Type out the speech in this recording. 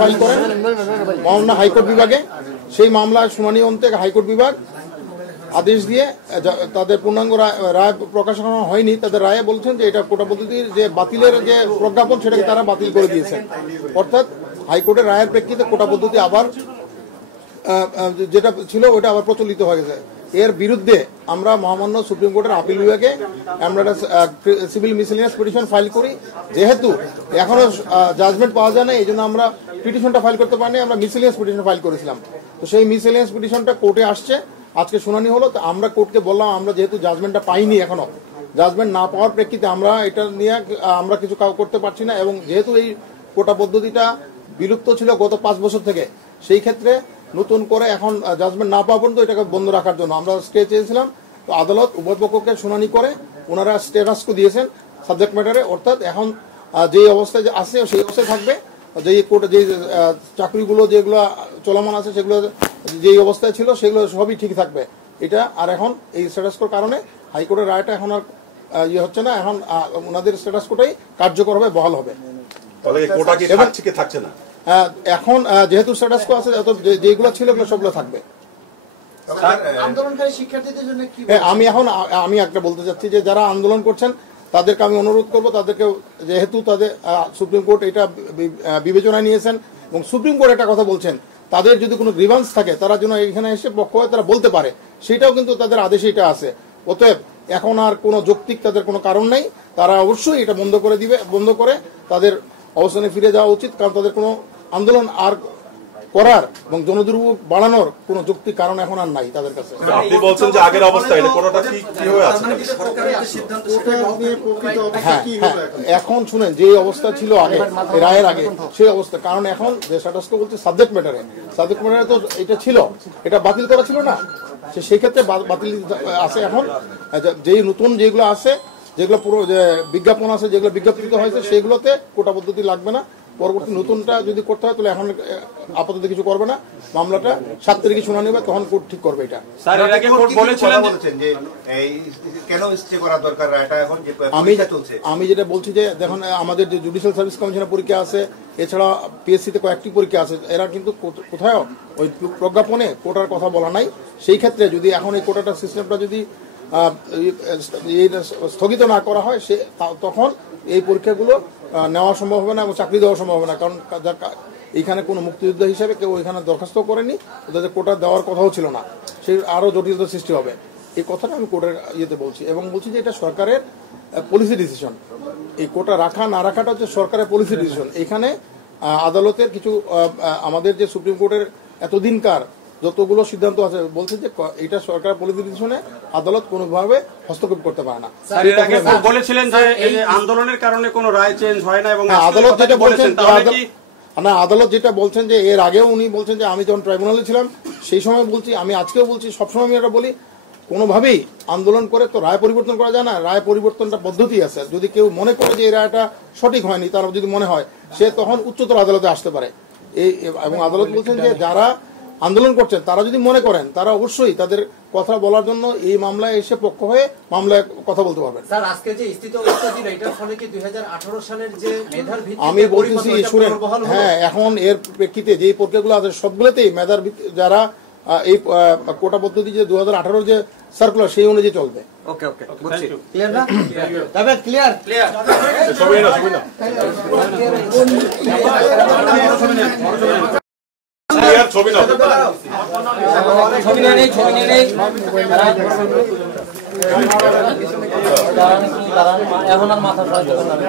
File করেন মামলা high court বিভাগে। সেই মামলার শুনানি অন্তে হাইকোর্ট বিভাগ আদেশ দিয়ে তাদের পূর্ণাঙ্গ রায় প্রকাশ করা হয়নি। তাদের রায়ে বলছেন যে এটা কোটা পদ্ধতির যে বাতিলের যে প্রজ্ঞাপন সেটাকে তারা বাতিল করে দিয়েছেন। অর্থাৎ হাইকোর্টের রায়ের প্রেক্ষিতে কোটা পদ্ধতি আবার যেটা ছিল ওটা আবার প্রচলিত হয়ে গেছে। এর বিরুদ্ধে আমরা মহামান্য সুপ্রিম কোর্টের আপিল বিভাগে আমরা সিভিল মিসেলিনিয়াস পিটিশন ফাইল করি। যেহেতু এখনো জাজমেন্ট পাওয়া যায় না, এই জন্য আমরা পিটিশনটা ফাইল করতে পারিনি, আমরা মিসেলিনিয়াস পিটিশন ফাইল করেছিলাম। তো সেই মিসেলিনিয়াস পিটিশনটা কোর্টে আসছে, আজকে শুনানি হলো। তো আমরা কোর্টকে বললাম আমরা যেহেতু জাজমেন্টটা পাইনি, এখনো জাজমেন্ট না পাওয়ার প্রেক্ষিতে আমরা এটা নিয়ে আমরা কিছু করতে পারছি না, এবং যেহেতু এই কোটা পদ্ধতিটা বিলুপ্ত ছিল গত 5 বছর থেকে, সেই ক্ষেত্রে নতুন করে এখন জাজমেন্ট না পাওয়া পর্যন্ত এটাকে বন্ধ রাখার জন্য আমরা স্টে চেয়েছিলাম। তো আদালত উভয় পক্ষকে শুনানি করে ওনারা স্টেটাসকো দিয়েছেন সাবজেক্ট ম্যাটারে। অর্থাৎ এখন যে অবস্থায় আছে সেই অবস্থায় থাকবে। যে কোর্টে যে চাকরিগুলো যেগুলো চলমান আছে সেগুলো যেই অবস্থায় ছিল সেগুলো সবই ঠিক থাকবে এটা। আর এখন এই স্টেটাসকোর কারণে হাইকোর্টের রায়টা এখন আর ইয়ে হচ্ছে না, এখন ওনাদের স্টেটাসকোটাই কার্যকর হবে, বহাল হবে। এখন যেহেতু স্ট্যাটাসকো আছে, যেগুলো ছিল সবগুলো থাকবে। আমি একটা বলতে চাচ্ছি যে যারা আন্দোলন করছেন তাদেরকে আমি অনুরোধ করব, তাদেরকে যেহেতু তাদের সুপ্রিম কোর্ট এটা বিবেচনায় নিয়েছেন এবং সুপ্রিম কোর্ট একটা কথা বলছেন, তাদের যদি কোনো গ্রিভান্স থাকে তারা যেন এখানে এসে পক্ষ হয়ে তারা বলতে পারে, সেটাও কিন্তু তাদের আদেশে এটা আছে। অতএব এখন আর কোনো যৌক্তিক তাদের কোনো কারণ নেই, তারা অবশ্যই এটা বন্ধ করে তাদের অবস্থানে ফিরে যাওয়া উচিত। কারণ তাদের কোনো আন্দোলন আর করার এবং জনদুর্ভোগ বাড়ানোর কোনো যৌক্তিক কারণ এখন আর নাই তাদের কাছে। আপনি বলছেন যে আগের অবস্থা এটা কোনটা কি হয়ে আছে? হ্যাঁ, এখন শুনেন যে অবস্থা ছিল আগে রায়ের আগে সেই অবস্থা, কারণ এখন যে স্ট্যাটাসকো বলছে সাবজেক্ট ম্যাটারে তো এটা ছিল, এটা বাতিল করা ছিল না, সেই ক্ষেত্রে বাতিল আছে। এখন যেই নতুন যেগুলো আছে, যেগুলো পুরো যে বিজ্ঞাপন আছে, যেগুলো বিজ্ঞাপিত হয়েছে সেগুলোতে কোটা পদ্ধতি লাগবে না। পরবর্তী নতুনটা যদি করতে হয় তাহলে এখন আপাতত কিছু করবে না, মামলাটা 7 তারিখে শুনানি হবে, তখন কোর্ট ঠিক করবে এটা। আমি যেটা বলছি যে দেখুন, আমাদের যে জুডিশিয়াল সার্ভিস কমিশনের পরীক্ষা আছে, এছাড়া পিএসসিতে কয়েকটি পরীক্ষা আছে, এরা কিন্তু কোথাও ওই প্রজ্ঞাপনে কোটার কথা বলা নাই। সেই ক্ষেত্রে যদি এখন এই কোটাটা সিস্টেমটা যদি স্থগিত না করা হয়, তখন এই পরীক্ষাগুলো নেওয়া সম্ভব হবে না এবং চাকরি দেওয়া সম্ভব হবে না। কারণ এইখানে কোনো মুক্তিযোদ্ধা হিসেবে কেউ এখানে দরখাস্ত করেনি, ওদের কোটা দেওয়ার কথাও ছিল না, সেই আরও জটিলতা সৃষ্টি হবে। এই কথাটা আমি কোর্টের ইয়েতে বলছি, এবং বলছি যে এটা সরকারের পলিসি ডিসিশন। এই কোটা রাখা না রাখাটা হচ্ছে সরকারের পলিসি ডিসিশন। এখানে আদালতের কিছু আমাদের যে সুপ্রিম কোর্টের এতদিনকার যতগুলো সিদ্ধান্ত আছে বলছে যে এটা সরকার পলিসি ডিসিশনে আদালত কোনোভাবে হস্তক্ষেপ করতে পারে না। বলেছিলেন যে এই আন্দোলনের কারণে কোনো রায় চেঞ্জ হয় না, এবং আদালত যেটা বলছেন না, আদালত যেটা বলছেন যে এর আগেও উনি বলছেন যে আমি যখন ট্রাইব্যুনালে ছিলাম সেই সময় বলছি, আমি আজকেও বলছি, সবসময় আমি এটা বলি, কোনোভাবেই আন্দোলন করে তো রায় পরিবর্তন করা যায় না। রায় পরিবর্তনটা পদ্ধতি আছে, যদি কেউ মনে করে যে এই রায়টা সঠিক হয়নি, তার যদি মনে হয় সে তখন উচ্চতর আদালতে আসতে পারে। এবং আদালত বলছেন যে যারা আন্দোলন করছেন তারা যদি মনে করেন, তারা অবশ্যই তাদের কথা বলার জন্য এই মামলায় এসে পক্ষ হয়ে মামলায় কথা বলতে পারবেন। আমি বলতেছি শুনেন, হ্যাঁ, এখন এর প্রেক্ষিতে যে পরীক্ষাগুলো আছে সবগুলোতেই মেধার যারা এই কোটা পদ্ধতি যে 2018 যে সার্কুলার সেই অনুযায়ী চলবে। ওকে ওকে, বুঝছি। ক্লিয়ার না? তবে ক্লিয়ার ছবি না ছবি না ছবি না ছবি নেই ছবি নেই এখন আর মাথা সাহায্য করবে না।